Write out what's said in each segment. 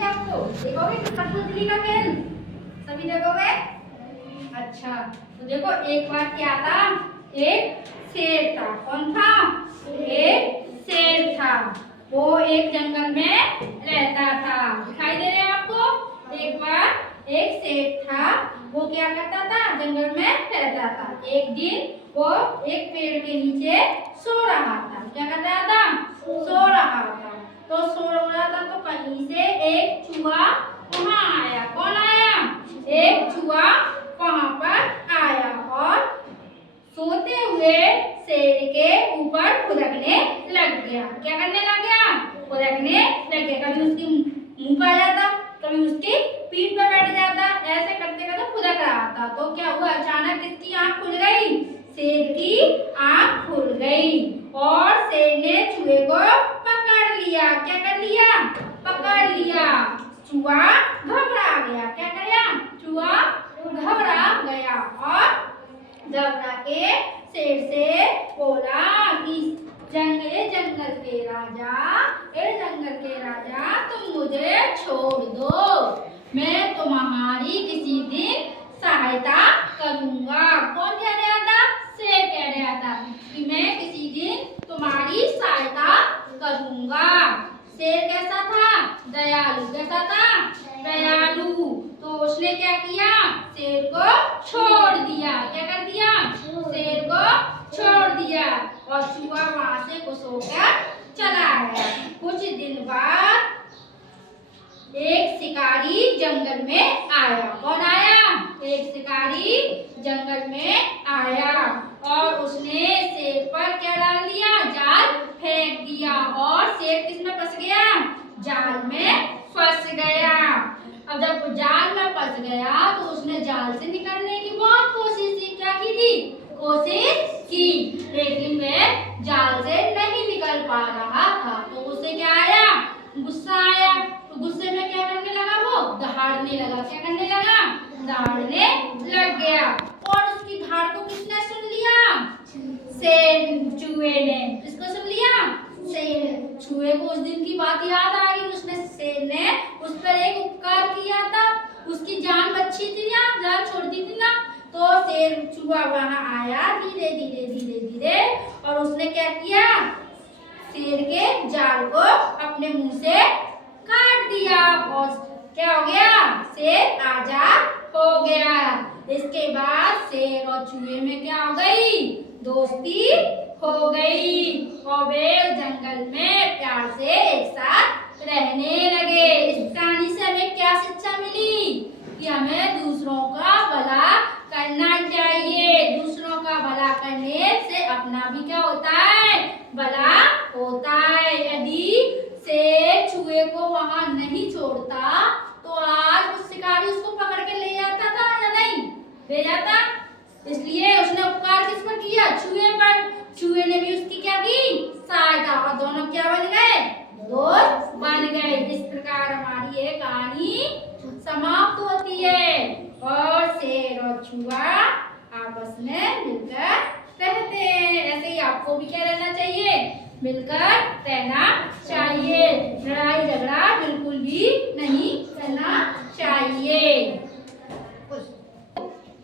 देखोगे आपको? देखोगे कठपुतली का खेल? सभी देखोगे? अच्छा, तो देखो एक बार क्या था, एक शेर था। कौन था? एक शेर था। वो एक जंगल में रहता था। दिखाई दे रहे हैं आपको? एक बार एक शेर था, वो क्या करता था? जंगल में रहता था। एक दिन वो एक पेड़ के नीचे सो रहा था। क्या कर रहा था? सो रहा था। तो सो रहा था तो कहीं से एक चूहा वहां आया। कौन आया? एक चूहा वहां पर आया और सोते हुए शेर के ऊपर खुदकने लग गया। क्या करने लग गया? खुदकने लग गया। कभी उसकी मुंह पर आ जाता, कभी उसकी पीठ पर बैठ जाता। ऐसे करते करते खुदक रहा था। तो क्या हुआ? अचानक किसकी आंख खुल गई? शेर की आंख खुल गई और शेर ने चूहे को पकड़ लिया। क्या कर लिया? पकड़ लिया। चूहा घबरा गया। क्या गया? चूहा घबरा गया और घबरा के शेर से बोला कि जंगल के राजा, जंगल के राजा, तुम मुझे छोड़ दो, मैं तुम्हारी किसी दिन सहायता करूंगा। कौन कह रहा था? शेर कह रहा था कि मैं किसी दिन तुम्हारी सहायता करूंगा। शेर कैसा था? दयालु। कैसा था? दयालु। तो उसने क्या किया? शेर को छोड़ दिया। क्या कर दिया? शेर को छोड़ दिया और चूहा वहां से खुश होकर चला गया। कुछ दिन बाद एक शिकारी जंगल में आया। कौन आया? एक शिकारी जंगल में आया और उसने शेर पर क्या डाल दिया? जाल फेंक दिया और शेर किसमें फंस गया? जाल में फंस गया। अब जब जाल में फंस गया तो उसने जाल से निकलने की बहुत कोशिश की। क्या की थी? कोशिश की, लेकिन वह जाल से नहीं निकल पा रहा था। तो उसे क्या आया? गुस्सा आया। तो गुस्से में क्या करने लगा? वो दहाड़ने लगा। क्या करने लगा? दहाड़ने लग गया और उसकी धाड़ को किसने सुन लिया? शेर, चूहे ने। किसको सुन लिया? शेर। चूहे को उस दिन की बात याद आ गई। उसने शेर ने उस पर एक उपकार किया था, उसकी जान बची थी ना, जान छोड़ दी थी ना। तो शेर चूहा वहां आया धीरे धीरे धीरे धीरे और उसने क्या किया? शेर के जाल को अपने मुंह से काट दिया और क्या हो गया? शेर आजाद हो गया। इसके बाद शेर और चूहे में क्या हो गई? दोस्ती हो गई और वे जंगल में प्यार से एक साथ रहने लगे। इस कहानी से हमें क्या शिक्षा मिली? कि हमें दूसरों का भला करना चाहिए। दूसरों का भला करने से अपना भी क्या होता है? भला होता है। यदि शेर चूहे को वहां नहीं छोड़ता तो आज वो शिकारी उसको पकड़ के ले जाता था या नहीं ले जाता? इसलिए उसने उपकार किस पर किया? चूहे पर। चूहे ने भी उसकी क्या की? सहायता और दोनों क्या बन गए? दोस्त बन गए। इस प्रकार हमारी ये कहानी समाप्त होती है और शेर और चूहा आपस में मिलकर रहते हैं। ऐसे ही आपको भी क्या रहना चाहिए? मिलकर रहना चाहिए। लड़ाई झगड़ा बिल्कुल भी नहीं करना चाहिए।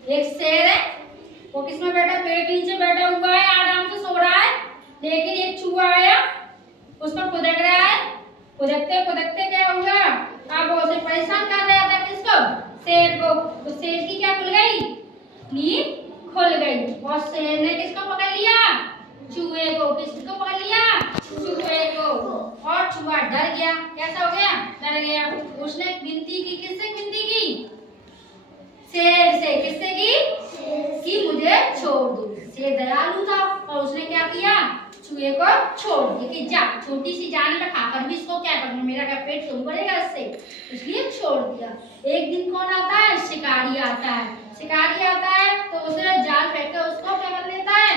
एक शेर है, वो किसमें बैठा? पेड़ के नीचे बैठा हुआ है, आराम से सो रहा है। लेकिन एक चूहा आया, उस पर खुदक रहा है। खुदकते खुदकते क्या हुआ? अब वो उसे परेशान कर रहा था। किसको? शेर को। तो शेर की क्या खुल गई? नींद खुल गई और शेर ने किसको पकड़ लिया? चूहे को। किसको पकड़ लिया? चूहे को। और चूहा डर गया। कैसा हो गया? डर गया। उसने विनती की। किससे विनती की? शेर से। किससे की? कि मुझे छोड़ दो। शेर दयालु था और उसने क्या किया? चूहे को छोड़ दिया कि जा, छोटी सी जान में खाकर भी इसको क्या करना, मेरा क्या पेट तो भरेगा इससे, इसलिए छोड़ दिया। एक दिन कौन आता है? शिकारी आता है। शिकारी आता है तो उसे जाल फेंक कर उसको क्या कर लेता है?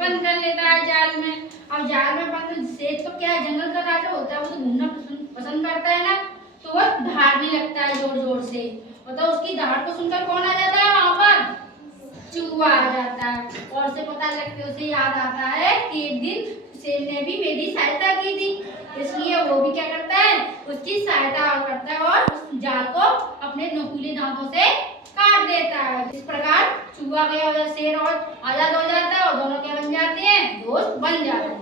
बंद कर लेता है जाल में। अब जाल में बंद, शेर तो क्या है, जंगल का राजा होता है, वो तो घूमना पसंद करता है ना, तो वो दहाड़ने लगता है जोर जोर से। मतलब उसकी दहाड़ को सुनकर कौन आ जाता है वहां पर? चूहा आ जाता है और उसे पता लगता है, उसे याद आता है कि एक दिन शेर ने भी मेरी सहायता की थी, इसलिए वो भी क्या करता है, उसकी सहायता करता है और उस जाल को अपने नुकीले दांतों से काट देता है। इस प्रकार चूहा गया और शेर और आजाद हो जाता है और दोनों क्या बन जाते हैं, दोस्त बन जाते हैं।